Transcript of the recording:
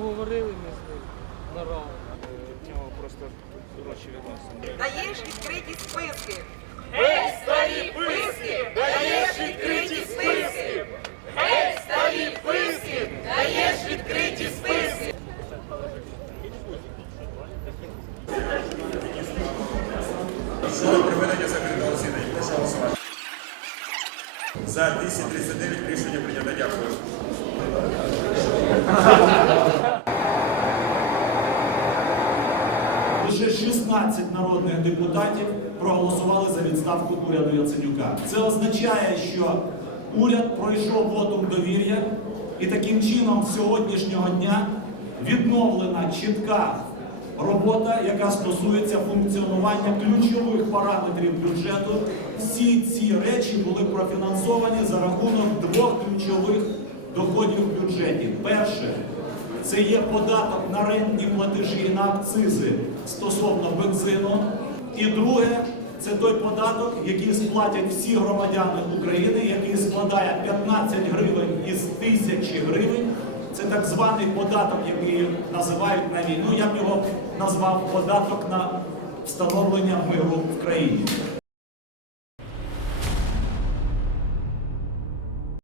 Поговорили ми з ним на раунд. В нього просто гроші відносини. Даєш відкриті списки. Гей, старі писки, даєш відкриті списки. Гей, старі писки, даєш відкриті списки. Щодо проведення закритого засідання. Прошу голосувати. За 239 рішення прийнято. Дякую. Лише 16 народних депутатів проголосували за відставку уряду Яценюка. Це означає, що уряд пройшов вотум довір'я, і таким чином з сьогоднішнього дня відновлена чітка робота, яка стосується функціонування ключових параметрів бюджету. Всі ці речі були профінансовані за рахунок двох ключових доходів в бюджеті. Перше це є податок на рентні платежі на акцизи стосовно бензину. І друге, це той податок, який сплатять всі громадяни України, який складає 15 гривень із тисячі гривень. Це так званий податок, який називають на війну. Я б його назвав податок на встановлення миру в країні.